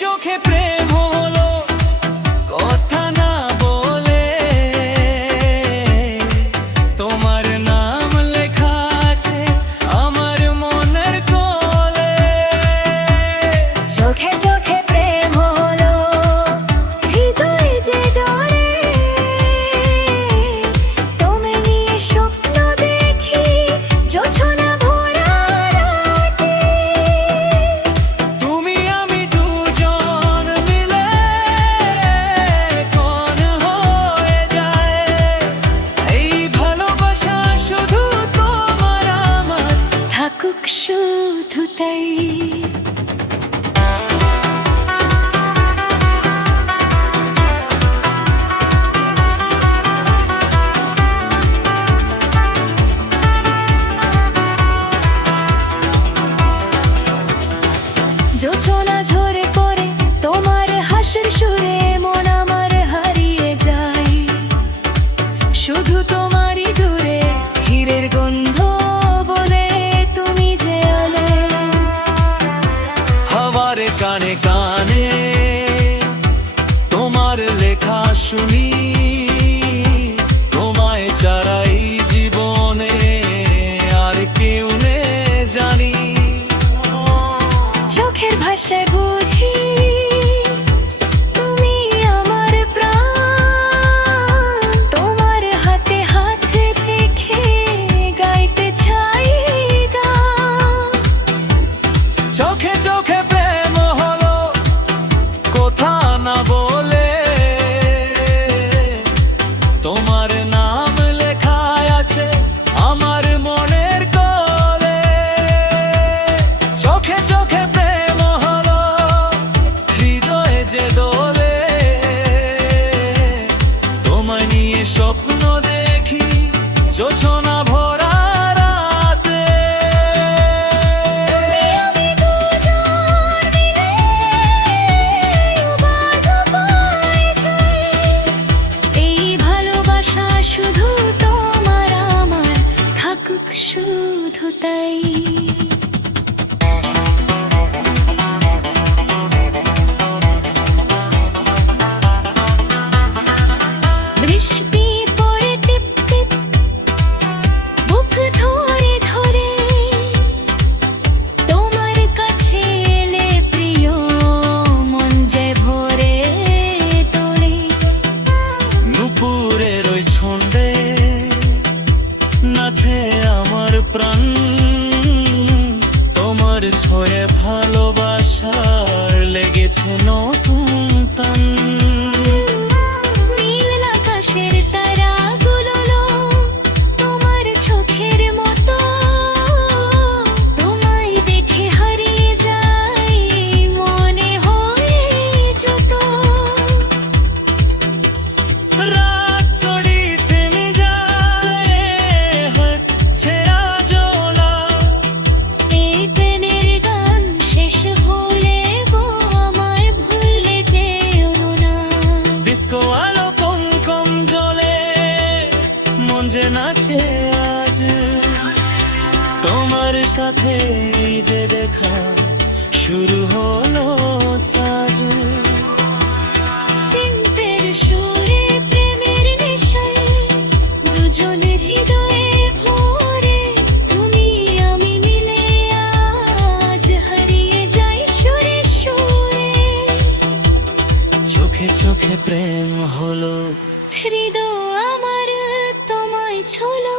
চোখে প্রেম হলো কথা না বলে, তোমার নাম লেখা আছে আমার মনের কোলে। চোখে চোখে প্রেম হলো, হৃদয়ে যে ডরে, তুমি নিয়ে স্বপ্ন দেখি জোছনা ভরা রাতে। তুমি আমি দুজন মিলে কোন হয়ে যায়, এই ভালোবাসা শুধু তোমার আমার থাকুক শুধু তাই। জোছনা ঝরে পড়ে তোমার হাসির সুরে, মন আমার হারিয়ে যায় শুধু তোমারই দূরে। হীরের গন্ধ বলে তুমি যে আলে, হাওয়ার কানে কানে তোমার লেখা শুনি, তোমায় চারাই জীবনে আর কেউ নে জানি। চোখের ভাষায় বুঝি তুমি আমার প্রাণ, তোমার হাতে হাত রেখে গাইতে চাই গান। চোখে চোখে প্রেম হলো কথা না বলে, তোমার নাম লেখা আছে আমার মনের কোলে। চোখে চোখে প্রেম হলো, হৃদয়ে যে দোলে, তোমায় নিয়ে স্বপ্ন দেখি জোছনা ভরা রাতে। তুমি আমি দুজন মিলে বাঁধা পায়ে ছুঁয়ে, এই ভালোবাসা শুধু তোমার আমার থাকুক শুধু তাই। বৃষ্টি পড়ে টিপ টিপ বুক ধরে ধরে, তোমার কাছে এলে প্রিয় মন যে ভরে তোরে। নুপুরের ওই ছন্দে নাচে আমার প্রাণ, তোমার ছোঁয়ে ভালোবাসার লেগেছে নতুন টান। নীল আকাশের তারাগুলো তোমার চোখের মতো, তোমায় দেখে হারিয়ে যাই মনে হয়ে যত। রাত চড়ি থেমে যায় হচ্ছে আজলা, এই প্রেমের গান শেষ হলে গো আমায় ভুলে যেও না। ডিস্কো আলো কম কম জ্বলে, মন যে নাচে আজ তোমার সাথে এই যে দেখা শুরু হলো সাজ। সিন্তের সুরে প্রেমের নেশায় দুজনের হৃদয়ে ভরে, তুমি আমি মিলে আজ হারিয়ে যাই সুরে সুরে। চোখে চোখে প্রেম হলো, হৃদয় আমার তোমায় ছলো।